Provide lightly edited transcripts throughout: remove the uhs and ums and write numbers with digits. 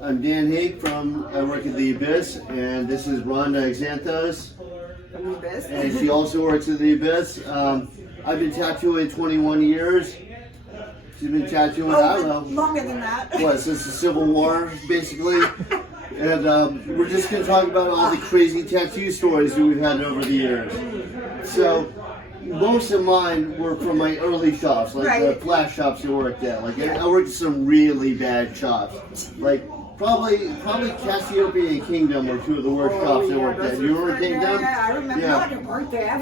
I'm Dan Haig I work at The Abyss, and this is Ronda Xanthos. From The Abyss? And she also works at The Abyss. I've been tattooing 21 years. She's been tattooing, I don't know. Longer than that. What, since the Civil War, basically. And we're just going to talk about all the crazy tattoo stories that we've had over the years. So, most of mine were from my early shops, like the flash shops I worked at. Like I worked at some really bad shops. Like probably Cassiopeia and Kingdom were two of the worst shops I worked at. You remember Kingdom? Yeah, I remember. I didn't work there.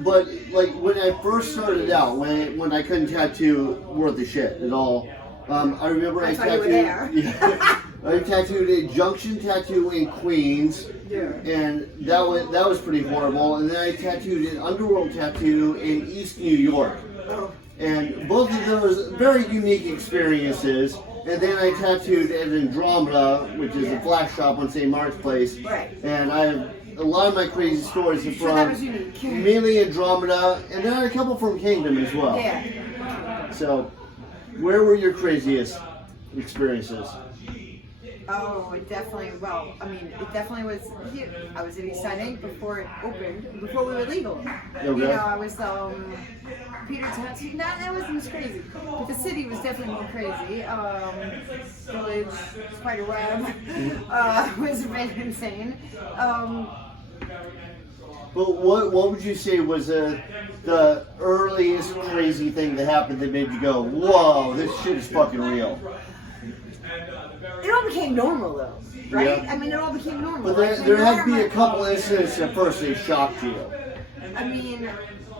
But like when I first started out, when I couldn't tattoo worth a shit at all, I remember I tattooed. I tattooed a Junction Tattoo in Queens, and that was pretty horrible. And then I tattooed an Underworld Tattoo in East New York, and both of those very unique experiences. And then I tattooed at Andromeda, which is a flash shop on St. Mark's Place, and I have a lot of my crazy stories are from mainly Andromeda, and then I had a couple from Kingdom as well. So, where were your craziest experiences? Oh, it definitely, it definitely was here. I was in East Side Inc. before it opened, before we were legal. Okay. You know, I was, Peter Tattoo, that wasn't as crazy. But the city was definitely more crazy. Village, Spiderweb, was a bit insane. But what would you say was the earliest crazy thing that happened that made you go, whoa, this shit is fucking real? It all became normal though, right? Yeah. I mean, it all became normal. But there had to be a couple incidents at first that shocked you. I mean,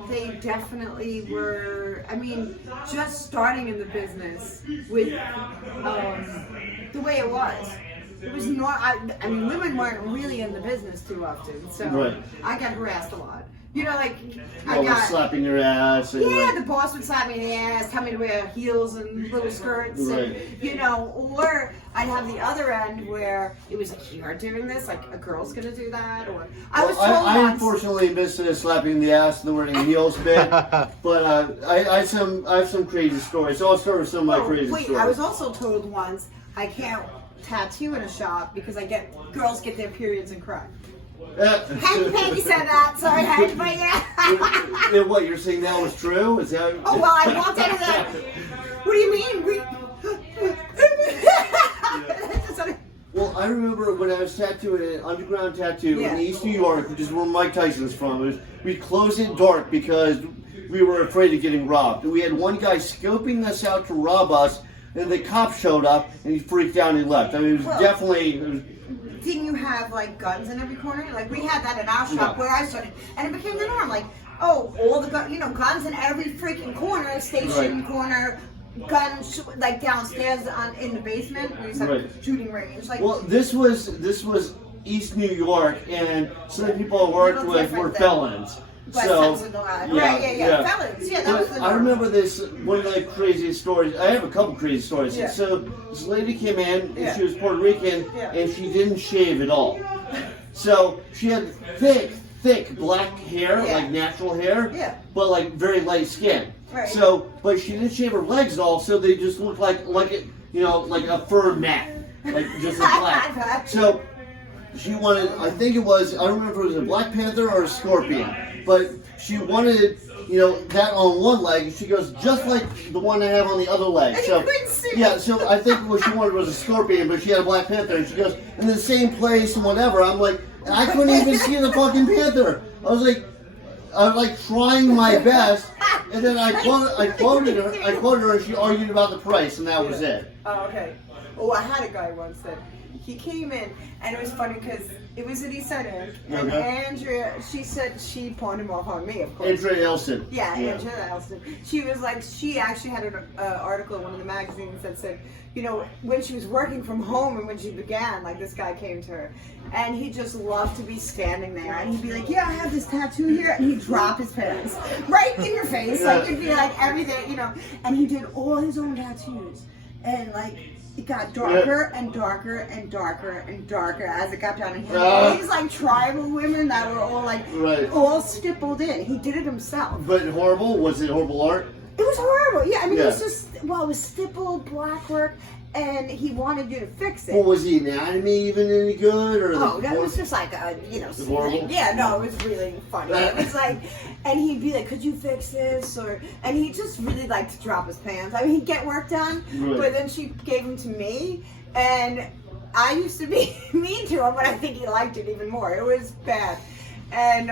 they definitely were. I mean, just starting in the business with the way it was. It was not. I mean, women weren't really in the business too often, so I got harassed a lot. You know, like I got slapping your ass. And the boss would slap me in the ass, tell me to wear heels and little skirts, and you know, or I'd have the other end where it was like, you are doing this, like a girl's gonna do that, or I was told I unfortunately missed the slapping the ass and the wearing heels bit, but I have some crazy stories. So I'll start with some of my crazy stories. I was also told once I can't tattoo in a shop because girls get their periods and cry. Peggy said that, so I had to bring it. What, you're saying that was true? Is that? Oh, well, I walked out of that. What do you mean? Well, I remember when I was tattooing an underground tattoo in East New York, which is where Mike Tyson's from. We closed it dark because we were afraid of getting robbed. We had one guy scoping us out to rob us, and the cop showed up, and he freaked out and he left. I mean, it was definitely... Didn't you have like guns in every corner? Like we had that in our shop where I started, and it became the norm. Like, all the guns in every freaking corner, station corner, guns like downstairs in the basement. We used to have a shooting range. Like, well, this was East New York, and some of the people I worked with were felons. Felons. Yeah, that was the norm. I remember one of the craziest stories. I have a couple crazy stories. Yeah. So this lady came in, and she was Puerto Rican, and she didn't shave at all. So she had thick black hair, like natural hair, but like very light skin. Right. So, but she didn't shave her legs at all, so they just looked like a fur mat, like just black. So she wanted, I don't remember if it was a Black Panther or a scorpion, but she wanted, that on one leg. She goes, just like the one I have on the other leg. So I think what she wanted was a scorpion, but she had a Black Panther, and she goes, in the same place and whatever. I'm like, I couldn't even see the fucking panther. I was like trying my best, and then I quoted her, and she argued about the price, and that was it. Oh, okay. Oh, I had a guy once that he came in, and it was funny because it was at East Side Inc. And Andrea, she said she pawned him off on me, of course. Andrea Elson. Yeah, Andrea Elson. She was like, she actually had an article in one of the magazines that said, when she was working from home and when she began, like this guy came to her, and he just loved to be standing there, and he'd be like, I have this tattoo here, and he'd drop his pants right in your face, like it'd be like everything, and he did all his own tattoos, and like, it got darker and darker and darker and darker as it got down. And he had these like tribal women that were all like all stippled in. He did it himself. But horrible? Was it horrible art? It was horrible. Yeah, I mean, it was just well, it was stippled black work, and he wanted you to fix it. Well, was the anatomy even any good? Or Oh, that was just like a, horrible? Yeah, no, it was really funny. It was like, and he'd be like, could you fix this? And he just really liked to drop his pants. I mean, he'd get work done, right. But then she gave him to me, and I used to be mean to him, but I think he liked it even more. It was bad. And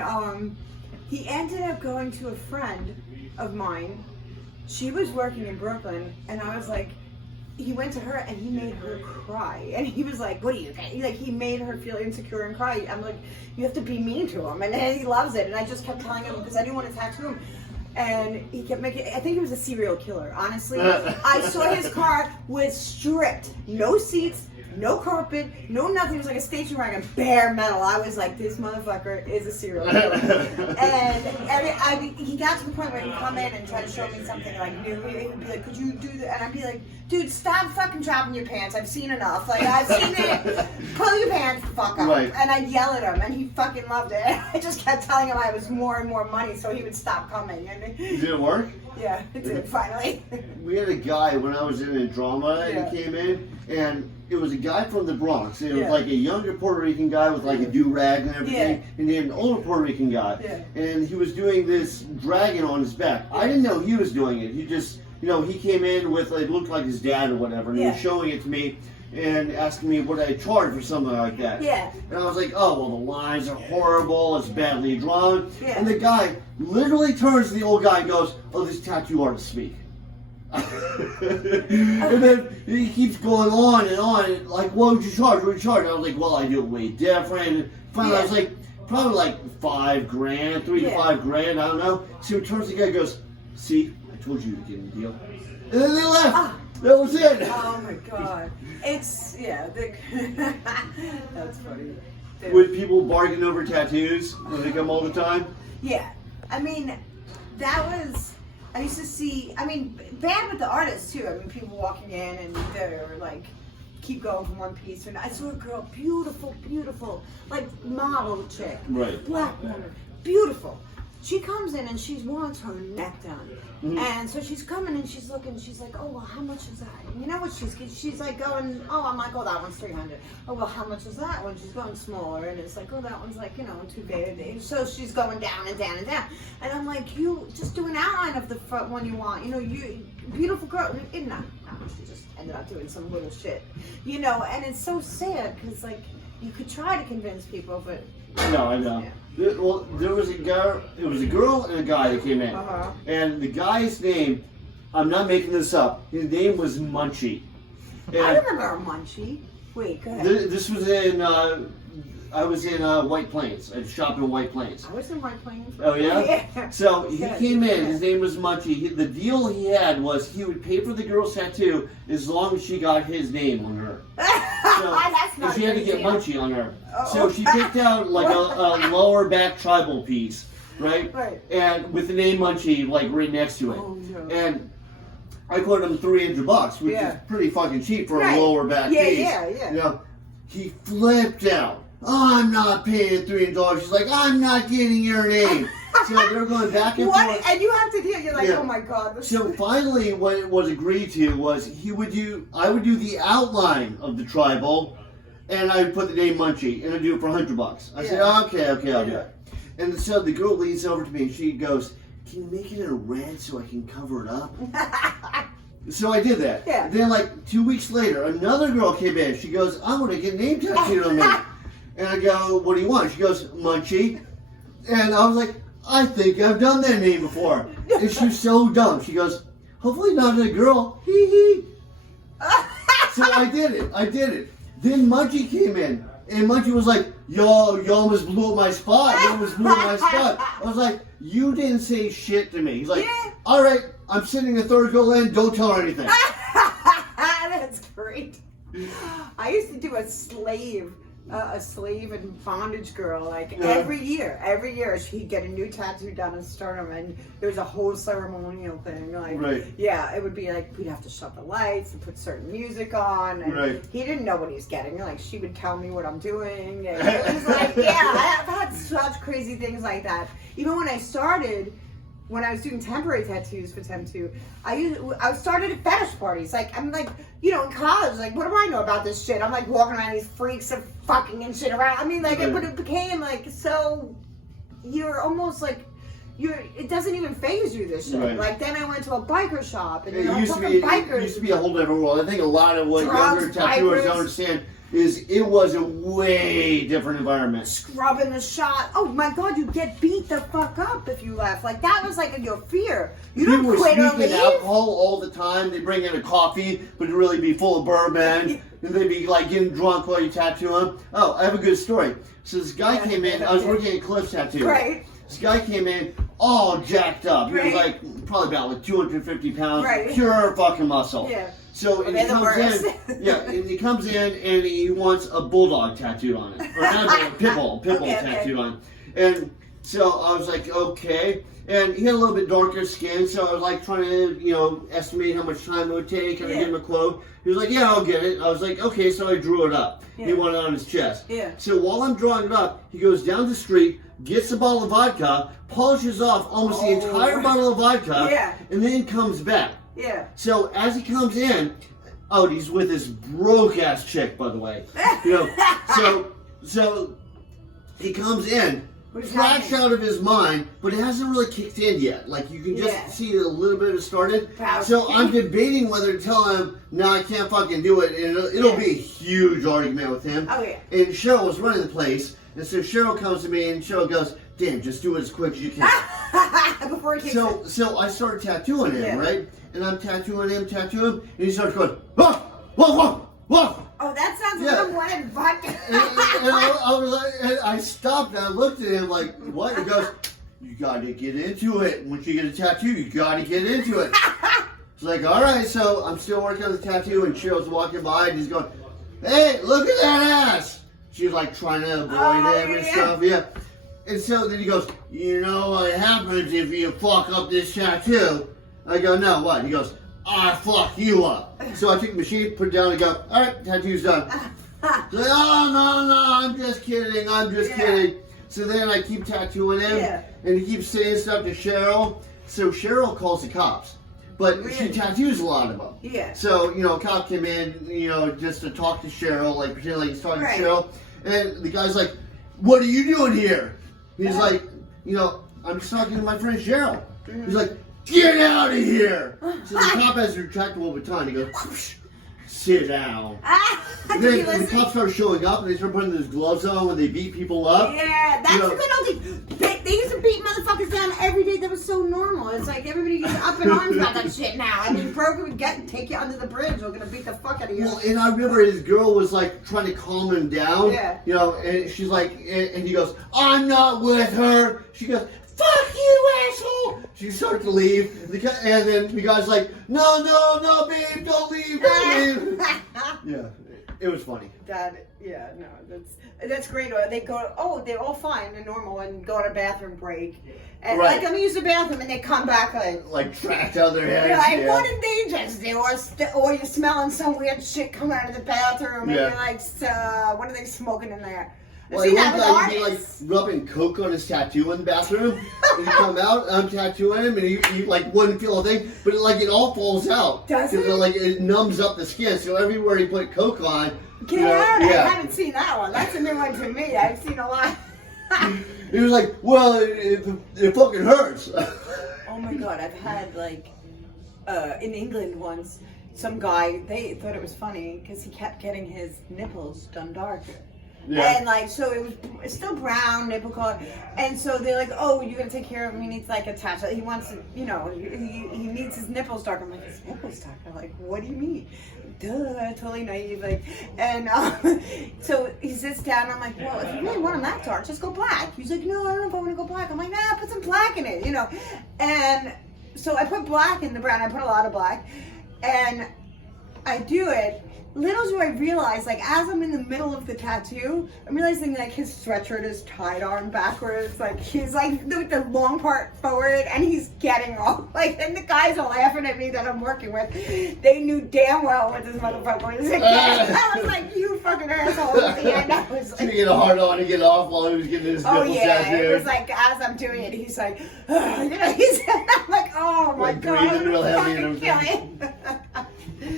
he ended up going to a friend of mine. She was working in Brooklyn, and I was like, he went to her and he made her cry. And he was like, what are you getting? Like, he made her feel insecure and cry. I'm like, you have to be mean to him. And he loves it. And I just kept telling him, because I didn't want to tattoo him. And he kept making, I think he was a serial killer, honestly. I saw his car was stripped. No seats, no carpet, no nothing. It was like a station wagon, bare metal. I was like, this motherfucker is a serial killer. and he got to the point where he'd come in and try to show me something like new. He'd be like, could you do that? And I'd be like, dude, stop fucking dropping your pants. I've seen enough. Like, I've seen it. Pull your pants the fuck up. Right. And I'd yell at him, and he fucking loved it. And I just kept telling him I was more and more money, so he would stop coming. And did it work? Yeah, it did, finally. We had a guy when I was in drama, and he came in, and it was a guy from the Bronx. And it was like a younger Puerto Rican guy with like a do-rag and everything, and he had an older Puerto Rican guy. And he was doing this dragging on his back. I didn't know he was doing it. He just, he came in with, it looked like his dad or whatever, and he was showing it to me and asking me what I charged for something like that. Yeah. And I was like, oh, well, the lines are horrible, it's badly drawn. And the guy literally turns to the old guy and goes, oh, this tattoo artist speak. And then he keeps going on and on, and like, what would you charge? What would you charge? I was like, well, I do it way different. And finally, I was like, probably like $5,000, $3,000 to $5,000, I don't know. So he turns to the guy and goes, see, I told you to get a deal. And then they left. That was it. Oh my god. It's, that's funny. Dude. Would people bargain over tattoos when they come all the time? Yeah. I mean, that was, I used to see, I mean, bad with the artists too. I mean, people walking in and they're like, keep going from one piece. And I saw a girl, beautiful, like model chick. Right. Black woman, beautiful. She comes in and she wants her neck done. Mm-hmm. And so she's coming and she's looking, she's like, oh, well, how much is that? And you know what she's like going, oh, I'm like, oh, that one's $300. Oh, well, how much is that one? She's going smaller. And it's like, oh, that one's like, too big. So she's going down and down and down. And I'm like, you just do an outline of the front one you want. You beautiful girl. No, she just ended up doing some little shit. And it's so sad because, like, you could try to convince people, but... No, I know. Yeah. Well, there was a girl. It was a girl and a guy that came in, and the guy's name, I'm not making this up. His name was Munchie. And I remember Munchie. Wait, go ahead. This was in. I was in White Plains. I shopped in White Plains. I was in White Plains. Oh yeah. So he came in. His name was Munchie. The deal he had was he would pay for the girl's tattoo as long as she got his name on her. So, that's not she had to get deal. Munchie on her. So she picked out like a lower back tribal piece, right? Right. And with the name Munchie like right next to it. Oh, no. And I quoted him $300, which is pretty fucking cheap for a lower back piece. Yeah. He flipped out. Oh, I'm not paying $300. She's like, I'm not getting your name. So they're going back and forth. And you have to deal. You're like, oh my god. So finally, what it was agreed to was I would do the outline of the tribal, and I would put the name Munchie, and I'd do it for $100. I said, okay, I'll do it. And so the girl leans over to me, and she goes, can you make it in red so I can cover it up? So I did that. Yeah. Then like 2 weeks later, another girl came in. She goes, I want to get a name tattooed on me. And I go, what do you want? She goes, Munchie. And I was like, I think I've done that name before. And she's so dumb. She goes, hopefully not a girl. Hee hee. So I did it. Then Munchie came in. And Munchie was like, you almost blew up my spot. I was like, you didn't say shit to me. He's like, all right, I'm sending a third girl in. Don't tell her anything. That's great. I used to do a slave and bondage girl, like every year she'd get a new tattoo done in sternum, and there was a whole ceremonial thing, like it would be like we'd have to shut the lights and put certain music on, and he didn't know what he was getting. Like, she would tell me what I'm doing, and it was like I've had such crazy things like that. Even when I started, when I was doing temporary tattoos for Tem2, I started at fetish parties. Like, I'm like, you know, in college, like, what do I know about this shit? I'm like walking around these freaks and fucking and shit around. I mean, like, but it became like, so you're almost like, it doesn't even phase you, this shit. Right. Like, then I went to a biker shop, and It I'm used to talking be bikers. it used to be a whole different world. I think a lot of what Drugs, younger tattooers bikers. don't understand is it was a way different environment. Scrubbing the shot. Oh my God, you get beat the fuck up if you left. Like, that was like your fear. You People don't were quit or sneaking leave. alcohol all the time. They bring in a coffee, but it'd really be full of bourbon. And they'd be like getting drunk while you tattoo them. Oh, I have a good story. So this guy came in. I was working at Cliff's Tattoo. Right. This guy came in all jacked up. He was Right. like probably about like 250 pounds, Right. pure fucking muscle. Yeah. So and They're he the comes worst. in, yeah, and he comes in and he wants a bulldog tattooed on it, or not a pitbull Okay. tattooed on it. And so I was like, okay. And he had a little bit darker skin, so I was like trying to, you know, estimate how much time it would take, and I give him a quote. He was like, yeah, I'll get it. I was like, okay, so I drew it up. Yeah. He wanted it on his chest. Yeah. So while I'm drawing it up, he goes down the street, gets a bottle of vodka, polishes off almost the entire bottle of vodka, Yeah. and then comes back. Yeah. So as he comes in, oh, he's with this broke ass chick, by the way. You know, so he comes in, cracks out of his mind, but it hasn't really kicked in yet. Like you can just see a little bit of it started. So I'm debating whether to tell him, no, I can't fucking do it. And it'll be a huge argument with him. Oh yeah. And Cheryl was running the place, and so Cheryl comes to me and Cheryl goes, damn, just do it as quick as you can. Before it kicks in. So I started tattooing him, right? And I'm tattooing him, and he starts going, whoa, whoa, whoa, whoa. Oh, that sounds a little more than vodka. And I was like, and I stopped and I looked at him like, what? He goes, you got to get into it. Once you get a tattoo, you got to get into it. It's like, all right. So I'm still working on the tattoo, and Cheryl's walking by, and he's going, hey, look at that ass. She's like trying to avoid him and stuff, And so then he goes, you know what happens if you fuck up this tattoo? I go, no, what? He goes, I fuck you up. So I take the machine, put it down, and go, all right, tattoo's done. So, oh, no, I'm just kidding, kidding. So then I keep tattooing him, and he keeps saying stuff to Cheryl. So Cheryl calls the cops. But she tattoos a lot of them. Yeah. So, you know, a cop came in, you know, just to talk to Cheryl, like pretend like he's talking to Cheryl. And the guy's like, what are you doing here? He's like, you know, I'm just talking to my friend Cheryl. He's like, get out of here! So the cop has a retractable baton. He goes, whoosh, sit down. And then the cops start showing up and they start putting those gloves on when they beat people up. Yeah, that's a good old thing. They used to beat motherfuckers down every day. That was so normal. It's like everybody gets up in arms about that shit now. I mean, Broker would take you under the bridge. We're gonna beat the fuck out of you. Well, and I remember his girl was like trying to calm him down. Yeah. You know, and she's like, and he goes, I'm not with her. She goes, fuck you, asshole! She starts to leave, and then the guy's like, no, babe, don't leave, don't leave. Yeah, it was funny. That's great. They go, they're all fine and normal, and go on a bathroom break. And Right. like, let me use the bathroom, and they come back like Tracked out their heads. you're like, yeah. what did they just do? Or you're smelling some weird shit coming out of the bathroom, and you're like, what are they smoking in there? Well, See one that with guy, he'd be like artists? rubbing coke on his tattoo in the bathroom. And he'd come out, I'm tattooing him, and he like wouldn't feel a thing, but it all falls out. Does it? Like it numbs up the skin, so everywhere he put coke on. Get out! I haven't seen that one. That's a new one to me. I've seen a lot. He was like, well, it fucking hurts. Oh my god, I've had like, in England once, some guy, they thought it was funny because he kept getting his nipples done darker. Yeah. And like, so it's still brown nipple color. And so they're like, oh, you're going to take care of him. He needs like a touch. He wants to, you know, he needs his nipples darker. I'm like, his nipples darker? I'm like, what do you mean? Duh, totally naive. Like, and so he sits down. I'm like, well, if you really want him that dark, just go black. He's like, no, I don't know if I want to go black. I'm like, nah, put some black in it, you know. And so I put black in the brown. I put a lot of black. And I do it. little do I realize, like, as I'm in the middle of the tattoo, I'm realizing, like, his sweatshirt is tied on backwards. Like, he's, like, with the long part forward, and he's getting all, like, and the guys are laughing at me that I'm working with. They knew damn well what this motherfucker was again. I was like, you fucking asshole. At the end, I was like... Did he get a hard on to get off while he was getting his nipples tattooed? It was like, as I'm doing it, he's like, you know, he's, I'm like, oh my like, God. breathing real heavy and everything.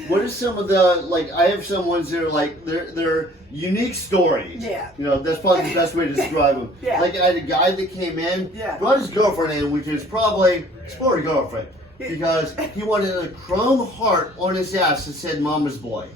What are some of the, like, I have some ones that are like, they're unique stories. Yeah. You know, that's probably the best way to describe them. Yeah. Like, I had a guy that came in, yeah. brought his girlfriend in, which is probably his poor girlfriend, because he wanted a chrome heart on his ass that said Mama's Boy.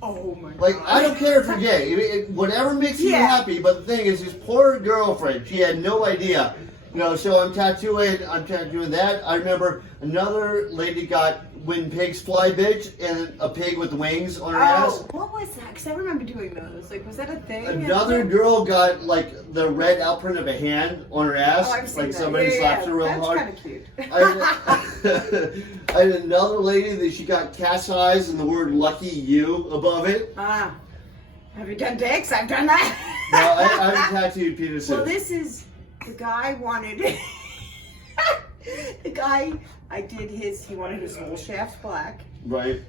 Oh my God. Like, I don't care if you're gay, whatever makes you happy, but the thing is, his poor girlfriend, she had no idea. You know, so I'm tattooing that. I remember another lady got When Pigs Fly bitch and a pig with wings on her ass. What was that? Because I remember doing those. Like, was that a thing? Another girl got, like, the red outprint of a hand on her ass. Oh, I've seen like that. somebody slapped her real hard. That's kind of cute. I had another lady that she got cat's eyes and the word lucky you above it. Have you done dicks? I've done that. No, I haven't tattooed penises. Well, this is... The guy wanted... the guy... I did he wanted his whole shaft black. Right.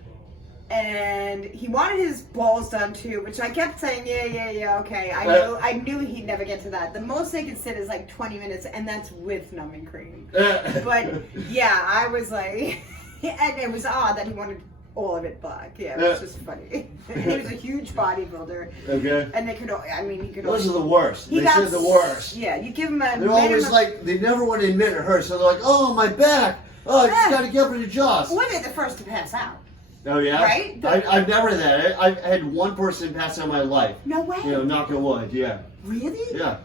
And he wanted his balls done too, which I kept saying, yeah, okay. I knew he'd never get to that. The most they could sit is like 20 minutes, and that's with numbing cream. But yeah, I was like, and it was odd that he wanted all of it black. Yeah, it was just funny. And he was a huge bodybuilder. Okay. And they could, he could. Those are the worst. They said the worst. Yeah, you give him a. They're always like, they never want to admit it hurts, so they're like, oh, my back. Oh, I just got to get rid of jaws. Well, they're the first to pass out. Oh, yeah? Right? I've never had that. I've had one person pass out in my life. No way. You know, knock on wood, yeah. really? Yeah.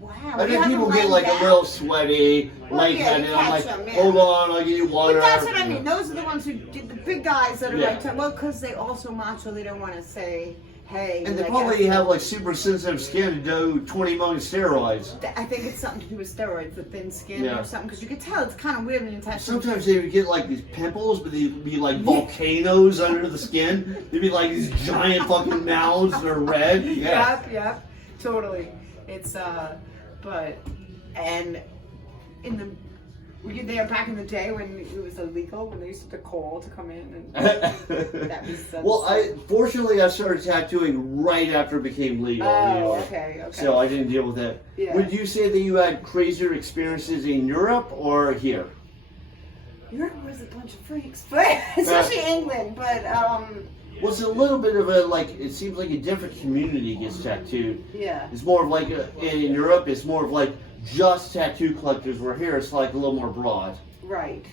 Wow. I've had people get like a little sweaty, lightheaded. I'm like, hold on, I'll give you water. But that's what I mean. Those are the ones who did the big guys that are like, well, because they also macho, they don't want to say, hey. And they probably have like super sensitive skin to do 20 million steroids. I think it's something to do with steroids, the thin skin or something, because you can tell it's kind of weird when you touch. Sometimes they would get like these pimples, but they'd be like volcanoes under the skin. They'd be like these giant fucking mounds that are red. Yeah. Yep, totally. It's but and in the. Were you there back in the day when it was illegal, when they used to call to come in? And that was well, fortunately I started tattooing right after it became legal. Oh, okay. So I didn't deal with that. Yeah. Would you say that you had crazier experiences in Europe or here? Europe was a bunch of freaks, but especially England. But well, it's a little bit of a it seems like a different community gets tattooed. Yeah. It's more of like in Europe, it's more of like just tattoo collectors, where here it's like a little more broad. Right.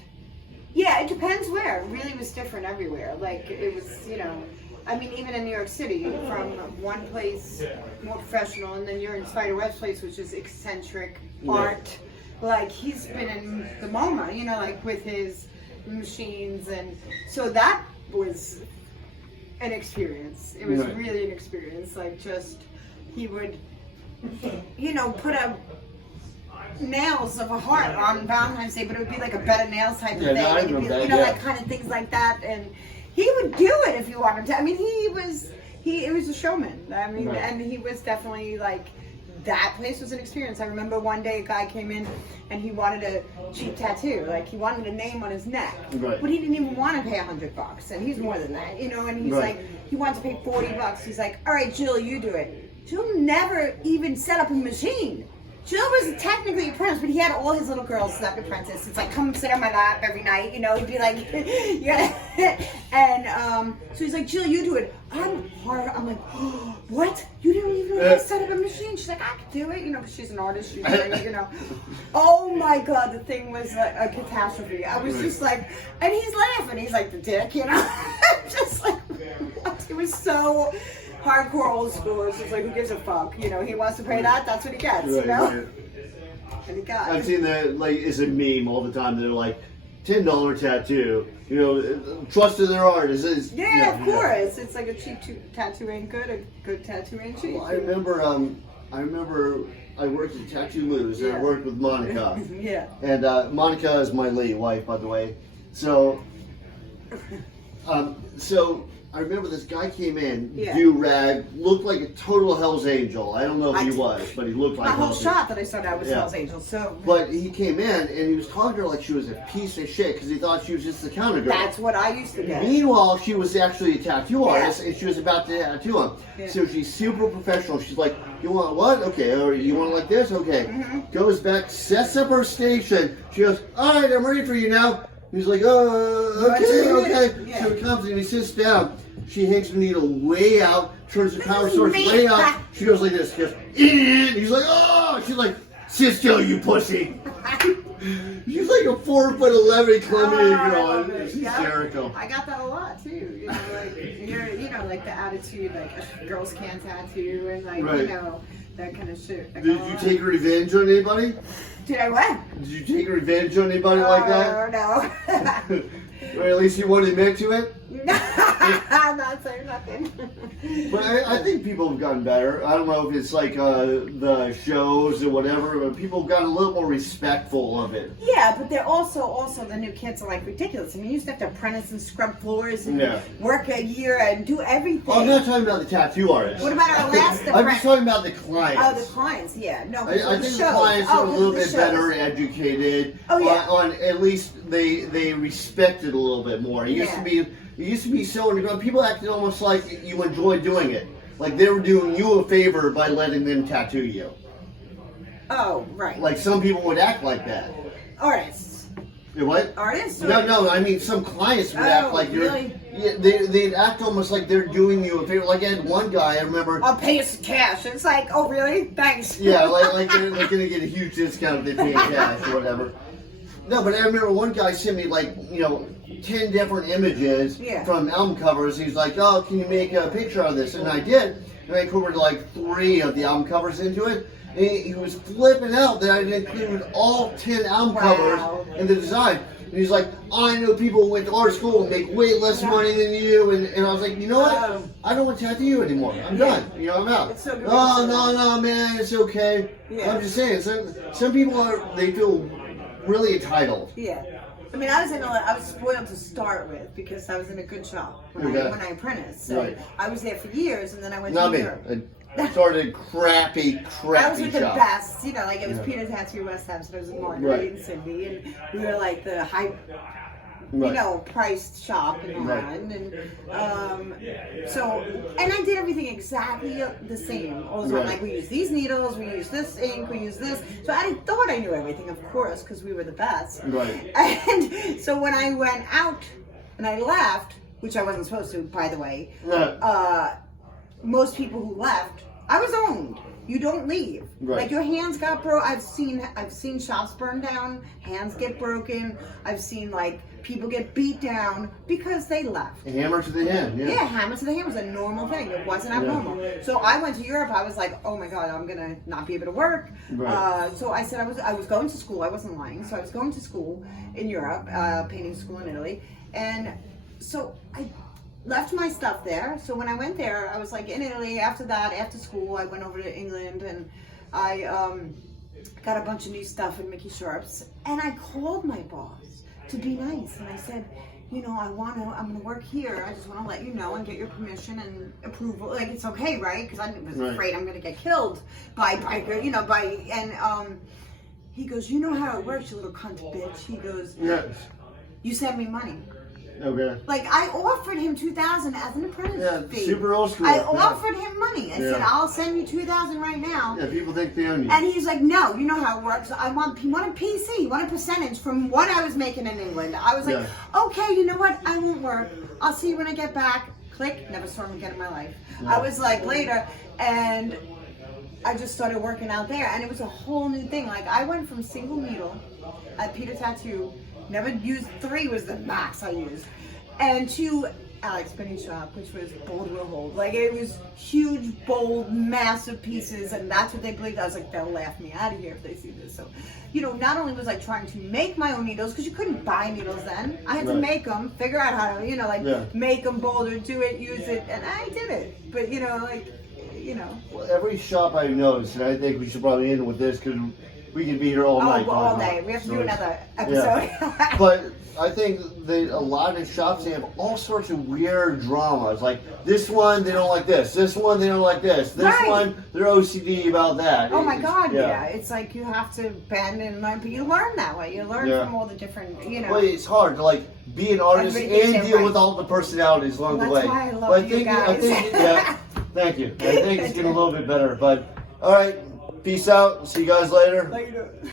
Yeah, it depends where. It really was different everywhere. Like, it was, even in New York City, from one place more professional, and then you're in Spiderwebb's place, which is eccentric art. Like, he's been in the MoMA, like with his machines, and so that was an experience. It was really an experience. Like, just, he would, put a nails of a heart on Valentine's Day, but it would be like a bed of nails type of thing. And it'd be, like kind of things like that. And he would do it if you wanted to. It was a showman. And he was definitely like, that place was an experience. I remember one day a guy came in and he wanted a cheap tattoo. Like, he wanted a name on his neck. Right. But he didn't even want to pay $100. And he's more than that, and he's like, he wants to pay $40. He's like, all right, Jill, you do it. Jill never even set up a machine. Jill was technically an apprentice, but he had all his little girls that apprentice. It's like, come sit on my lap every night, he'd be like, yeah. And so he's like, Jill, you do it. I'm like, oh, what? You didn't even know how to set up a machine? She's like, I could do it, because she's an artist. She's doing, Oh my God, the thing was a catastrophe. I was just like, and he's laughing. He's like, the dick, just like, what? It was so hardcore old school. It's just like, who gives a fuck? He wants to pay that, that's what he gets, And he got it. I've seen that, it's a meme all the time. They're like, $10 tattoo, trust in their art. Of course. Yeah. It's like a cheap tattoo ain't good, a good tattoo ain't cheap. Well, I remember I worked at Tattoo Moose, and I worked with Monica. Yeah. And Monica is my lady wife, by the way. So, I remember this guy came in, Yeah. do-rag, looked like a total Hell's Angel. I don't know if he was, but he looked like My whole Hell's shop that I started out was Hell's Angels. So But he came in and he was talking to her like she was a piece of shit because he thought she was just the counter girl. that's what I used to get. Meanwhile, she was actually a tattoo artist and she was about to tattoo him. Yeah. So she's super professional. She's like, you want what? Okay. Or you want it like this? Okay. Goes back, sets up her station. She goes, all right, I'm ready for you now. He's like, okay. Yeah. So he comes and he sits down. She hangs the needle way out, turns the power source way out. She goes like this, goes, in. He's like, oh! She's like, sit still, you pussy. She's like a 4'11" Colombian girl. It's hysterical. I got that a lot too. You know, like like the attitude, like girls can't tattoo, and like Right. you know that kind of shit. Did you take revenge on anybody? Did I what? Did you take revenge on anybody like that? No. Or at least you want to admit to it? I'm not saying nothing. But I think people have gotten better. I don't know if it's like the shows or whatever, but people have gotten a little more respectful of it. Yeah, but they're also the new kids are like ridiculous. I mean, you used to have to apprentice and scrub floors and work a year and do everything. Oh, I'm not talking about the tattoo artist. What about our last I'm just talking about the clients. Oh, the clients, yeah. No, I think the clients are a little bit better educated. Oh, yeah. On at least they respect it a little bit more. It used to be so underground. People acted almost like you enjoyed doing it. Like they were doing you a favor by letting them tattoo you. Oh, right. Like some people would act like that. Artists. What? Artists? No. I mean, some clients would act like you're. Really? Yeah, they'd act almost like they're doing you a favor. Like I had one guy, I remember. I'll pay you some cash. It's like, oh, really? Thanks. Yeah, like they're gonna get a huge discount if they pay in cash or whatever. No, but I remember one guy sent me 10 different images from album covers. He's like, oh, can you make a picture of this? And I did. And I covered 3 of the album covers into it. And he was flipping out that I didn't include all 10 album covers in the design. And he's like, I know people who went to art school and make way less money than you. And I was like, you know what? I don't want to tattoo you anymore. I'm done. I'm out. It's so good. Oh, no, man, it's okay. Yeah. I'm just saying, some people they feel really entitled. Yeah. I mean, I was spoiled to start with because I was in a good shop when I apprenticed. So I was there for years, and then I went to Europe. I started a crappy I was with the shop. best, it was Peter Tattoo West Ham, so I was in Marguerite and Cindy, and we were like the high, priced shop in Holland, and and I did everything exactly the same all the time. Like we use these needles, we use this ink, we use this. So I thought I knew everything, of course, because we were the best. Right. And so when I went out and I left, which I wasn't supposed to, by the way. Most people who left, I was owned. You don't leave. Right. Like your hands got broke. I've seen shops burn down, hands get broken. I've seen people get beat down because they left. A hammer to the hand. Yeah, hammer to the hand was a normal thing. It wasn't abnormal. So I went to Europe. I was like, oh my god, I'm gonna not be able to work. Right. So I said I was going to school. I wasn't lying. So I was going to school in Europe, painting school in Italy, and so I left my stuff there. So when I went there, I was in Italy. After that, after school, I went over to England and I got a bunch of new stuff in Mickey Sharp's. And I called my boss to be nice. And I said, I'm going to work here. I just want to let you know and get your permission and approval. It's okay, right? Because I was afraid I'm going to get killed by and he goes, you know how it works, you little cunt bitch. He goes, yes. You send me money. Okay. I offered him $2,000 as an apprentice fee. Super old school. I offered him money. I said, I'll send you $2,000 right now. Yeah, people think they own you. And he's like, no, you know how it works. He wanted PC, he wanted percentage from what I was making in England. I was like, okay, you know what? I won't work. I'll see you when I get back. Click. Never saw him again in my life. I was later, and I just started working out there, and it was a whole new thing. I went from single needle at Peter Tattoo. Never used 3 was the max I used. And to Alex Penny Shop, which was bold will hold. It was huge, bold, massive pieces, and that's what they believed. I was like, they'll laugh me out of here if they see this. So, not only was I trying to make my own needles, because you couldn't buy needles then. I had to make them, figure out how to, make them bolder, do it, use it, and I did it. But, Well, every shop I've noticed, and I think we should probably end with this, because we can be here all night. All day. We have to do another episode. But I think that a lot of shops, they have all sorts of weird dramas. Like this one, they don't like this. This one, they don't like this. This Right. one, they're OCD about that. Oh my God, yeah. It's like you have to bend and learn, but you learn that way. You learn from all the different, you know. Well, it's hard to like be an artist Everybody and deal with all the personalities along the way. That's why I love But you guys. I think, yeah. Thank you. I think it's getting a little bit better. But all right, peace out. See you guys later. Later.